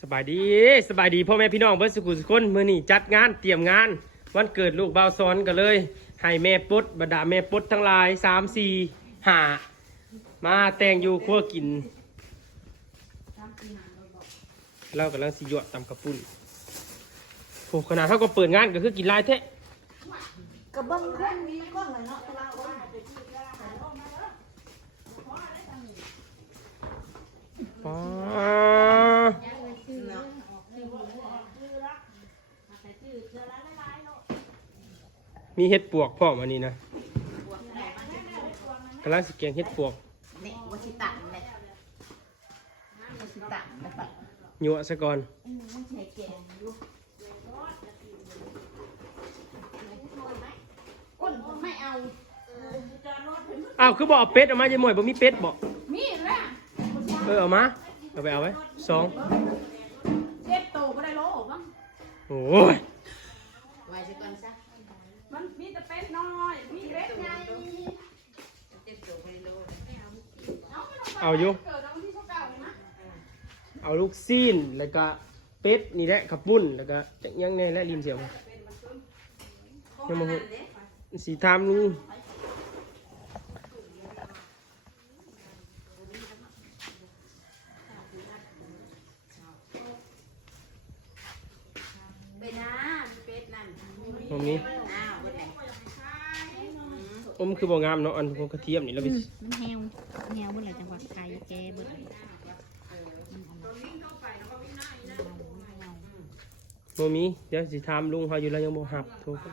สบายดีสบายดีพ่อแม่พี่น้องเบิร์สุขุสุคนมื่อนี้จัดงานเตรียมงาน วันเกิดลูกบ่าวซ้อนกันเลยให้แม่ปุ๊ดบรรดาแม่ปุ๊ดทั้งหลายสามสี่ห้ามาแต่งอยู่ครัวกิน เรากำลังสิหยวดตำกระปุ้นโอ้ขนาดเท่าก็เปิดงานก็คือกินลายแท้กระเบื้องขึ้นมีกล้องเลยเนาะตารางว่า อ๋อมีเห็ดปวกพร้อมอันนี้นะกำลังสิแกงเห็ดปวกเนี่ยวัชิตันเนี่ยวัชิตันนะปะหยวซะก่อนอืมมันใช้แกงอยู่ก้นไม่เอาอ้าวคือบอกเอาเป็ดเอามาจะหมวยบ่มีเป็ดบอกมีดละเออเอามา เอาไปเอาไว้สองเจ็ดโตก็ได้โลบ้างโอ้ยไว้ซะก่อนซะมันมีแต่เป็ดน้อย มีเป็ดใหญ่เจ็ดโตก็ได้โลเอาไม่ต้องไปเอาอยู่ เกิดเอาวันที่เขาเก่าเลยนะเอาลูกซีนแล้วก็เป็ดนี่แหละขับปุ้นแล้วก็จักยังไงและริมเสียวยังมาหุสีทามนี่ไปนะมีเป็ดนั่น ตรงนี้ อ้าวเบิดไหนอมคือบ่งามเนาะอันพวกกระเทียมนี่เราไปมันแฮวแฮวเมื่อไหร่จังหวัดไทยแกเบิดบ่มีเดี๋ยวสิถามลุงเขาอยู่แล้วยังบ่หับโทรไป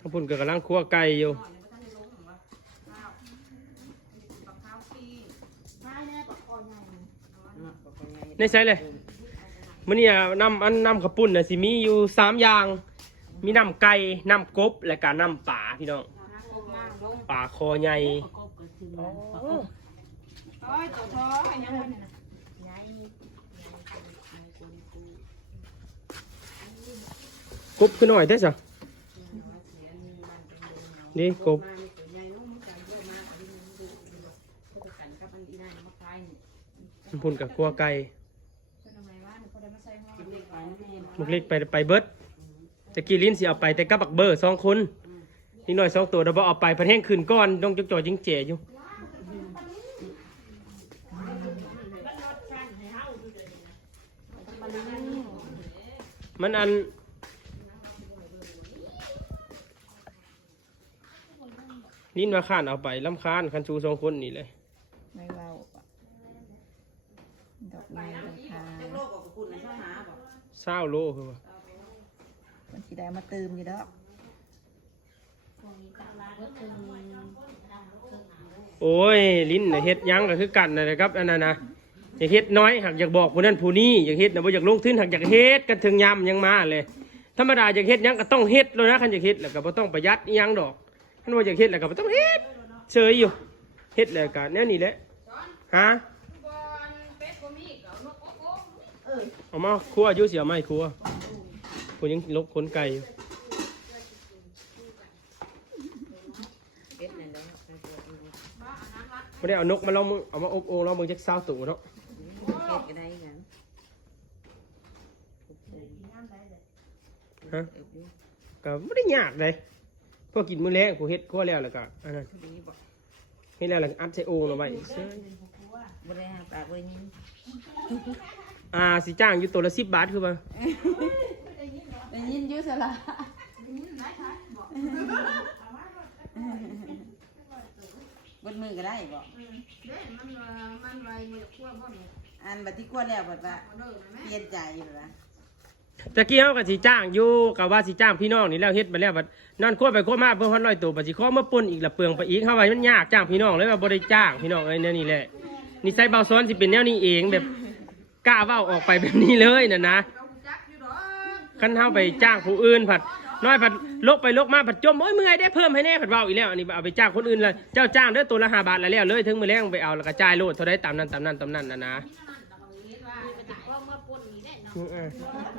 ถ้าพุ่นก็กำลังคั่วไก่อยู่ในใส่เลย มื้อนี้อะน้ำอันน้ำข้าวปุ้นน่ะสิมีอยู่สามอย่าง มีน้ำไก่น้ำกบและก็น้ำป่าพี่น้องป่าคอใหญ่โอ้ยตัวท้อไอ้ยังมันน่ะกบขึ้นหน่อยได้จ้ะนี่กบพุ่นกับกัวไก่ มุกเล็กไปไปเบิดตะกี้ลิ้นสิเอาไปแต่กับบักเบอร์สองคนนิดหน่อยสองตัวเราบอเอาไปพันแห้งคืนก้อนต้องจกจ่อจิงเจ๋อยู่มันอันลิ้นมาข้านเอาไปลำคาญคันชูสองคนนี่เลยไม่เว้าดอกไม้ เศร้าโลคือว่ามันสิได้มาเติมอยู่ดอกโอ้ย ลิ้นน่ะเฮ็ดหยังก็คือกันนะครับอันนั้นนะอยากเฮ็ดน้อยหักอยากบอกผู้นั้นผู้นี้อยากเฮ็ดนะบ่อยากลงทุนหักอยากเฮ็ดกันถึงยามยังมาเลยธรรมดาอยากเฮ็ดหยังก็ต้องเฮ็ดเลยนะคันอยากเฮ็ดแล้วก็บ่ต้องประหยัดอิหยังดอกคันว่าอยากเฮ็ดแล้วก็บ่ต้องเฮ็ดเฉยอยู่เฮ็ดแล้วก็แนวนี้แหละฮะ บอลเป็ดบ่มีเก่านกโอ๊กโอ๊ก เอามาครัวอายู่เสียไหมครัวผู้ยังลกขนไก่อยู่เป็ดนั่นแหละบ่ได้เอานกมาลองมึงเอามาอบโอ่งลองมึงจัก20ตัวเนาะเป็ดก็ได้กันฮะก็บ่ได้ยากเลยพอกินมื้อแรงกูเฮ็ดครัวแล้วแล้วก็อันนั้นเฮ็ดแล้วแล้วอัดใส่โอ่งเอาไปบ่ได้หาปากบ่ได้ยิน อ่าสิจ้างอยู่ตัวละ10บบาทคือบ่ได้ยินอยู่สละบนมือก็ได้บอกเด้มันว่ามันไวมือขั้วเนี่ยบัดที่กลัวแล้วบัดว่าเด้อนะเปลี่ยนใจบัดว่าตะกี้เฮาก็สิจ้างอยู่กับว่าสิจ้างพี่น้องนี่แล้วเฮ็ดมาแล้วบัดนอนครัวไปครัวมาเพิ่นฮอดร้อยตัวบัดสิขอมาปนอีกละเปลืองไปอีกเฮาว่ามันยากจ้างพี่น้องเลยว่าบ่ได้จ้างพี่น้องเอ้ยแนวนี้แหละนิสัยเบาซ้อนสิเป็นแนวนี้เองแบบ กล้าเว้าออกไปแบบนี้เลยน่ะนะขาจักอยู่ดอกคันเฮาไปจ้างผู้อื่นผัดน้อยผัดลกไปลกมาผัดจมโอ้ยเมื่อยได้เพิ่มให้แน่ผัดเว้าอีกแล้วอันนี้เอาไปจ้างคนอื่นเลยเจ้าจ้างด้อตัวละ5บาทแล้วแล้วเลยถึงมือแลงไปเอาแล้วก็จ่ายโลดเท่าใดตามนั้นตามนั้นตามนั้นนะนะ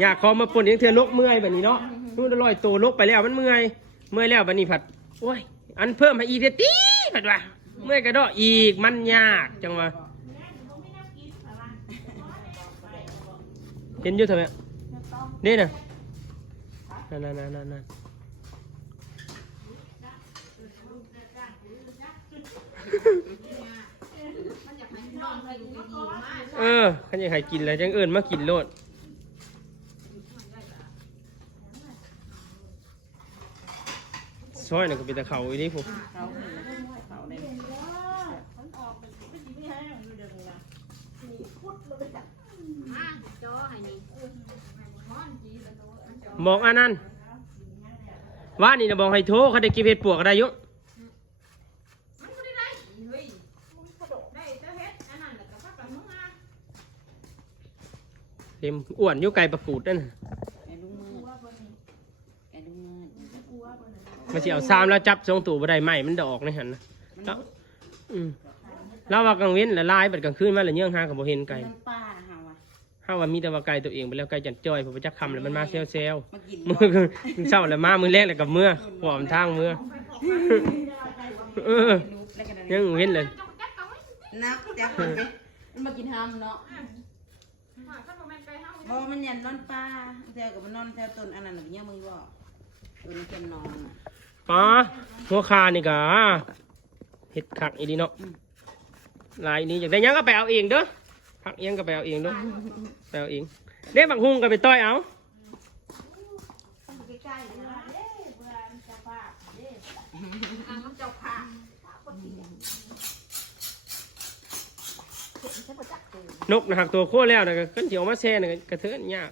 อยากขอมาปนยังเทื่อลกเมื่อยแบบนี้เนาะนู่นลอยตัวลกไปแล้วมันเมื่อย เมื่อยแล้วบัดนี้ผัดโอ้ยอันเพิ่มให้อีกเด้อตีผัดว่าเมื่อยกระโดดอีกมันยากจังวะ เห็นอยู่ทำไมนี่น่ะนั่นนั่นนั่นนั่นนั่นเออขันยังไงกินแล้วจังเอิญมากินโลดซอยน่ะก็เป็นตะเขาอีนี่ผม เขาเขาเลยบอกอันนั้นว่านี่นะบอกให้โทรเขาได้กินเห็ดปวกอะไรอยุมันก็ได้ได้เฮ้ยได้เจ้าเฮ็ดอันนั้นแหละก็พักกับมึงอะเต็มอ้วนอยุไก่ประกูดนั่นน่ะไอ้ลุงมือไอ้ลุงมือมาสิเอาซ้ำแล้วจับทรงตู่บ่ได้ไหมมันดอกในหันนะแล้วอืมแล้วว่ากลางเว้นละลายบัดกลางคืนมาละเยื่องหากับบ่เห็นไก่น้ำปลาหาว่ะ ห้าว่ามีแต่ว่าไก่ตัวเองไปแล้วไก่จันจ้อยผมไปจักคำแล้วมันมาเซลเซลมากินมือคือเศร้าแล้วมามือแรกแล้วกับเมื่อหอมทางเมื่อเออลูกแล้วก็ได้ยังเว้นเลยนักแต่คนไปมันมากินห้ามเนาะบ่มันยันนอนปลาแถวกับมันนอนแถวต้นอันนั้นน่ะเป็นยังมือบ่ต้นเพิ่นนอนน่ะป้าหัวคานี่กะเห็ดคักอีดีเนาะลายนี้อยากได้หยังก็ไปเอาเองเด้อพักเอียงก็ไปเอาเองเด้อ ไปเอาเองเด้บักฮุงก็ไปต้อยเอานกนะหักตัวโค้แล้วนะก็ขึ้นเถียวมาแซ่นะก็กระเทือนยาก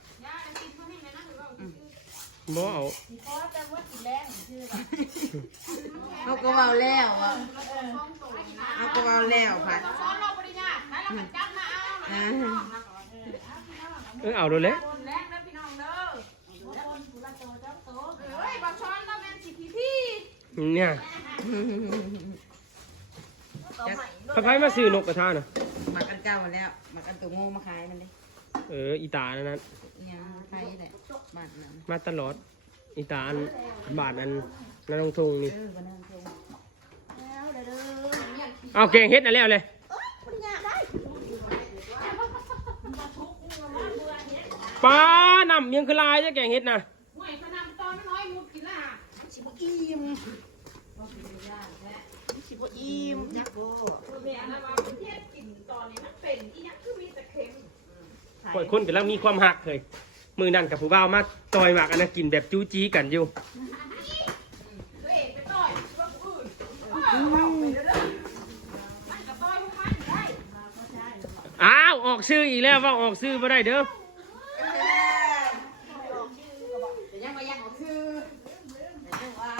บ่เอาเขาก็เว้าแล้วอะเขาก็เว้าแล้วผัด อ่าเออเอาดูเลยเนี่ยพระไพมาซื้อนกกระทาน่ะมากันเก้ามาแล้วมากันตัวโง่มาขายมันดิเอออีตานั่นนะอิหยังขายแหละบานนั้นมาตลอดอีตาอันบาทอันนั่นลงทงนี่เออวันนั้นโทรเอาแกงเฮ็ดนั่นแล้วเลย ป้านำยังคือลายจะแกงเฮ็ดนะห่วยพนันตอนน้อยมุดกินละสิบอิ่มสิบอิ่มจักโบแม่นะว่าประเทศกินตอนนี้มันเป็นอีหยังคือมีแต่เค็มคนคนกำลังมีความหักเลยมือนั่นกับผู้บ่าวมาต่อยหมากอันนั้นกินแบบจู้จี้กันอยู่ตัวเองไปต่อยว่าผู้อื่นมันก็ต่อยพวกมันได้อ้าวออกชื่ออีกแล้วว่าออกชื่อไม่ได้เด้อ แต่ยังมายังก็คือแต่ยังว่า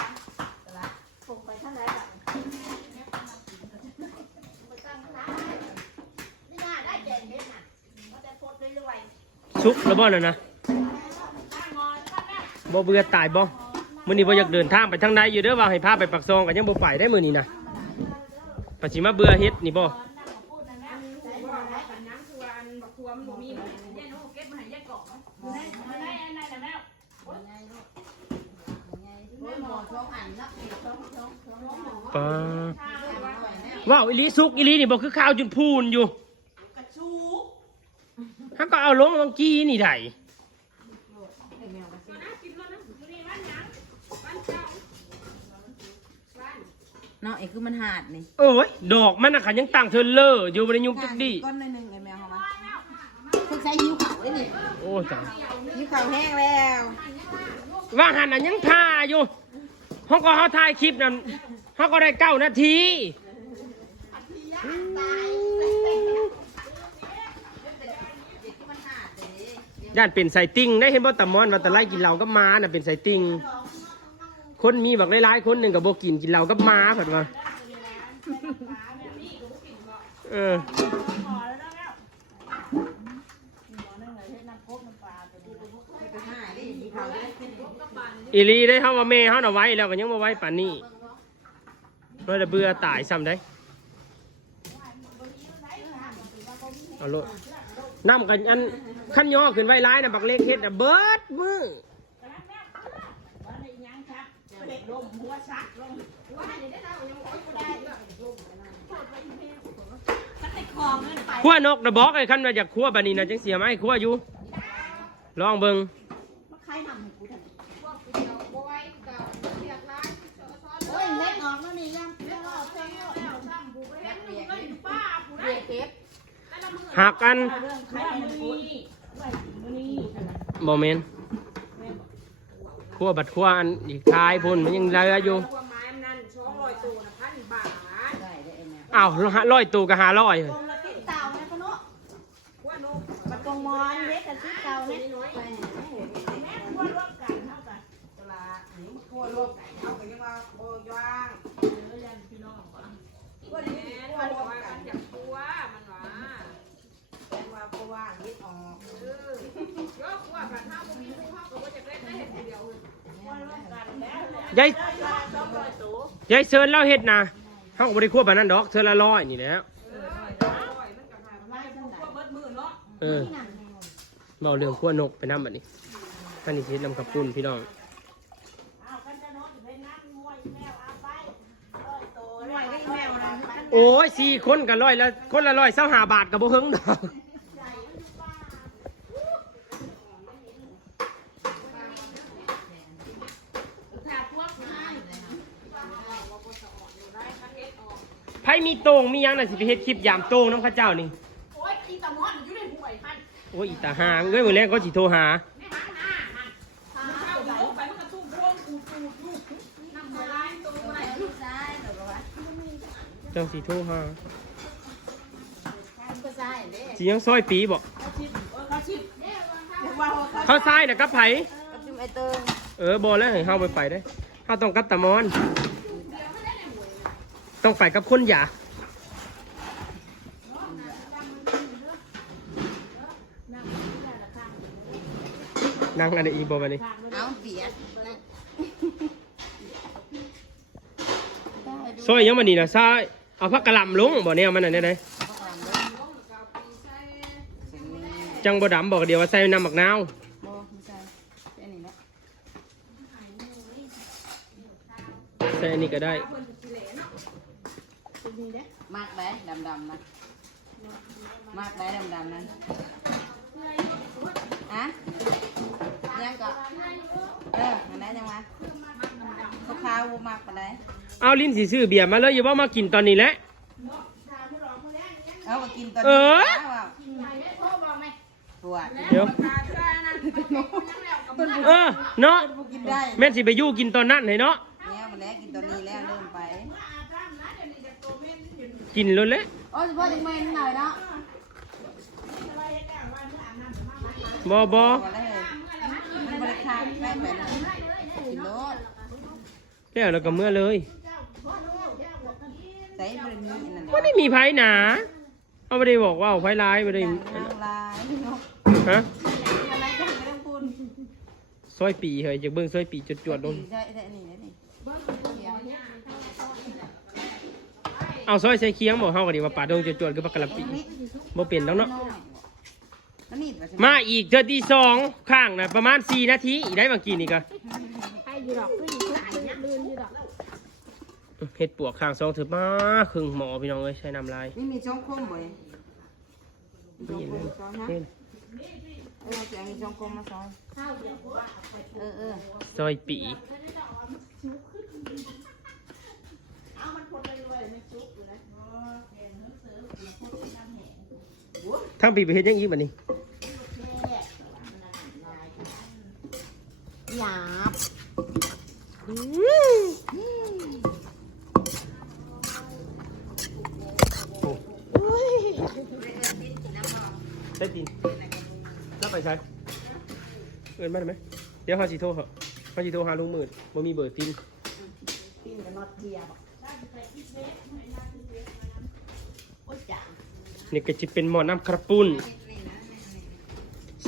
คงไปทางไหนบ้างไปตั้งร้านนี่น่าได้แกงเห็ดน่ะก็จะพดเรื่อย บ่เลยนะบ่เบื่อตายบ่มื่อนี้บ่อยากเดินทางไปทางใดอยู่เด้อว่าให้พาไปปักซองกันยังบ่ไปได้มื่อนี้นะปัจฉิมาเบื่อเฮ็ดนี่บ่ว้าวอิลีซุกอิลีนี่บอกคือข้าวจนพูนอยู่ ฮักก็เอาลงเมื่อกี้นี่ได้เนาะไอ้คือมันหาดนี่โอ้ยดอกมันน่ะค่ะยังตั้งเทอเลอร์อยู่บ่ได้ยุ่งจักดีก้อนหนึ่งไอ้แมวเขามาเพิ่งใช้หิวเขาไอ้นี่โอ้ตายนี่เขาแห้งแล้วว่าหันน่ะยังท่าอยู่เฮาก็เฮาถ่ายคลิปนั่นเฮาก็ได้เก้านาที ย่านเป็นไซติงได้เห็นบ่ตามอนว่าตะไลกินเหล้ากับม้าน่ะเป็นไซติงคนมีบักหลายๆคนหนึ่งกับโบกินกินเหล้ากับม้าผัดว่าเอออีลีได้เฮาว่าแม่เฮาหน่ะไว้แล้วก็ยังบ่ไว้ป่านนี้เพื่อเบื่อตายซ้ำได้เอาลด น้ำกันอันขั้นย่อขึ้นไว้ร้ายนะบักเล็กเฮ็ดน่ะเบิดมือเด็กลมหัวชักลมว่าอันนี้ได้เรายังร้อยคนได้ด้วยชักในคอเงินไปขั้วนกนะบอกไอ้คันว่าอยากขั้วบัดนี้นะจังเสียไหมขั้วอยู่ ลองเบิ่งมาใครทำให้กูทำพวกเดียวบอยเก่าเรียกร้านซ้อนซ้อนโอ้ยเล็กออกแล้วนี่ยังเล็กออกเล็กออกแล้วซ้ำผู้ไปเห็นลูกเอ้ยป้าผู้ได้ หักกันเรื่อเมนขั้วบัดขั้วอันอีกท้ายพุ่นมันยังเหลืออยู่ความหมายมันนั่นสองร้อยตัวนะพันบาทได้ได้เอ้าวร้อยตัวก็หาร้อยตรงละติดเต่านะพนุว่านกมาตรงมอนเล็กกับติดเต่าเนี่ยแม่ควร่วมกันเท่ากันเวลาหนูมาคั่วลวกไก่เอาไปยังว่าโบย่างก็ดีว่าว่ากันอยากกลัวมันหวาเป็นว่าเพราะว่ายึดออกเออยกว่ากันห้าโมงมีผู้ห้าก็ว่าจะได้ได้เห็นเดียวควรร่วมกันแล้วยายสองร้อยตัวยายเชิญเล่าเฮ็ดนะเฮาก็บ่ได้ขั้วปานนั้นดอกเชิญละร้อยนี่แหล้วเออร้อยมันกับหาไม่พวกเบิดมือเนาะเออเว้าเรื่องขั้วนกไปนำบัดนี้ท่านนี่สิเฮ็ดนำกับปุ้นพี่น้องเอากันจะนอนอยู่ในน้ำมวยแมวเอาไปร้อยตัวมวยได้แมวนะโอ้ยสี่คนกันร้อยละคนละร้อยเศร้าหาบาทกับบ่เฮิงดอก ถ้าพวกนั้น ไผมีโตงมีหยังน่ะสิไปเฮ็ดคลิปยามโตงน้ำข้าเจ้านี่ โอ้ยอีตามอนอยู่ในห่วยพันโอ้ยอีตาหางเอ้ยมื้อแรกก็สิโทรหา ไม่หางหน้าหันมันเข้าอยู่ไปมันกระตุ้มพวงกูตูดลูกนั่งมาล้างตัวอะไรลูกซ้ายแบบว่าเจ้าสิโทรหาก็ซ้ายเด้สิยังซอยปีบ่เขาชิดเนี่ยว่าว่าเขาเข้าซ้ายน่ะกับไผกับจุ่มไอเติงเออบ่แล้วให้เฮาไปไปได้เฮาต้องกับตามอน ต้องไปกับคนหยานั่งอันนี้อีกบ่บัดนี้เอาเปียกซอยยังบัดนี้น่ะซ้ายเอาผักกะหล่ำลงบ่แนวมันน่ะได้ไดจังบ่ดำบอกเดียวว่าใส่น้ำหมักนาวโบไม่ใช่แค่นี้แหละใส่อันนี้ก็ได้ มากได้ดำดำๆนะมากได้ดำดำๆนะอะยังก็เอออันนั้นยังวะขาวๆมากปานใดเอาลิ้นสีซื้อเบียร์มาเลยอย่าว่ามากินตอนนี้แหละ เอามากินตอนเอนี้อ นะว่าปวดเดี๋ยวเออเนาะบ่กินได้แม่นสิไปยู่กินตอนนั้นให้เนาะ เนี่ยมันแล้วกินตอนนี้แล้วเริ่มไป กินเลยแหละโอ้ยเฉพาะจังเมนหน่อยเนาะบอบอพอแล้วมันบริคายได้ไปนะกินโลดแล้วเราก็เมื่อเลยใส่บริมีอันนั้นก็ได้มีไผหนาเอาไม่ได้บอกว่าเอาไผร้ายไม่ได้นางลายเนาะฮะอะไรก็ไม่ต้องพูดซอยปีเฮ้ยจะเบิ่งซอยปีจวดๆลง ใช่ใช่นี่นี่ เอาซอยใส่เคียงบอกเฮาก็ดีว่าป่าดงจวดๆคือปลากระปีบ่เปลี่ยนแล้วเนาะแล้วนี่มาอีกเทื่อที่สองข้างนะประมาณ4นาทีอีกได้บางกีนี่ก็เฮ็ดปวกข้างซองถือมาครึ่งหมอพี่น้องเอ้ยใช้น้ำลายนี่มีช่องคมบ่อยช่องนี่คเลมยซอยนะนี่เออจะมีช่องคมมาซอยเออเออซอยปี ทั้งปีไปเฮ็ดหยังอีกบัดนี้หยาบได้ตีนแล้วไปใช้เอินมาได้ไหมเดี๋ยวเขาสิโทรเหอะเขาสิโทรหาลุงหมื่นบ่มีเบอร์ตินกินกับนอดเทียบ นี่ก็จะเป็นหมอน้ำกระปุ้น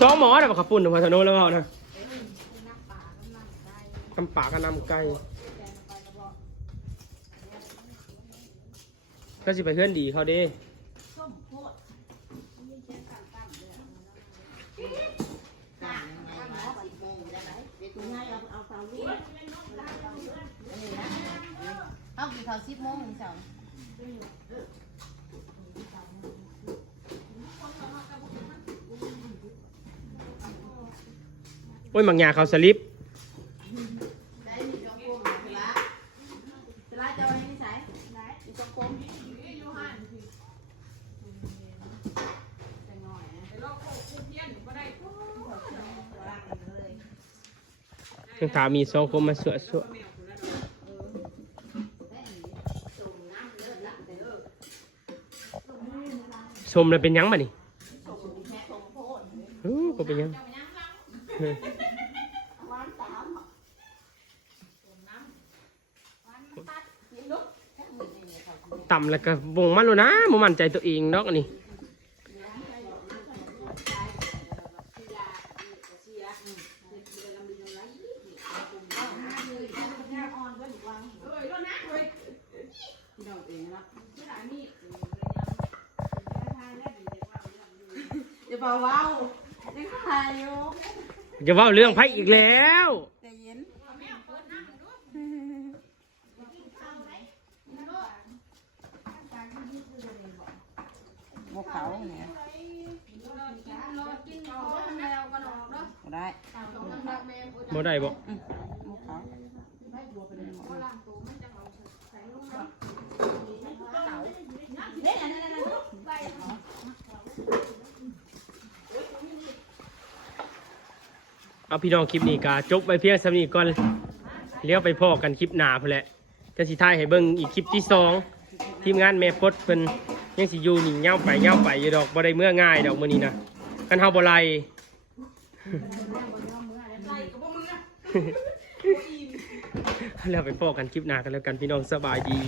สองหมอนะกระปุ้นนะพัฒโนแล้วเอานะน้ำปลากับน้ำไก่ก็สิไปเพื่อนดีเขาเด้งาเอาเอาเสานี้เอากี่เขาสิบโมงถึงสอง อ้ยบางยาเขาสลิปได้มีจงกรมสละสละจะเอาไว้นี่ใส่ได้มีจงกรมจะง่อยนะไปลอกโคกเพี้ยนก็ได้ล้างเลยยังถามีสองคนมาสวดสวดได้อีกส่งน้ำเลิศละแต่เออชมเลยเป็นยังบ่นี่อู้ก็เป็นยัง วานสาม ต่ำแล้วก็วงมันแล้วนะบ่มั่นใจตัวเองเนาะอันนี้พี่น้องเองนะอย่าบอกว้าวยังถ่ายอยู่จะเว่าเรื่องไพ่อีกแล้ว ใจเย็น บวกเขาเนี่ยรอกินรอแล้วก็นอนเนาะบ่ได้บ่ได้บ่บวกเขาล้างตัวมันจะเอาพี่น้องคลิปนี้ก็จบไปเพียงสำนี้ก่อนเลี้ยวไปพ่อกันคลิปหน้าพุ่นแหละจะสิท้ายให้เบิ่งอีกคลิปที่สองทีมงานแม่พดเพิ่น ยังสิอยู่นี่เง่าไปเง่าไปอยู่ดอกบ่ได้เมื่อง่ายดอกมื้อนี้นะกันเฮาบ่ไล่แล้วไปพ่อกันคลิปหน้ากันแล้วกันพี่น้องสบายดี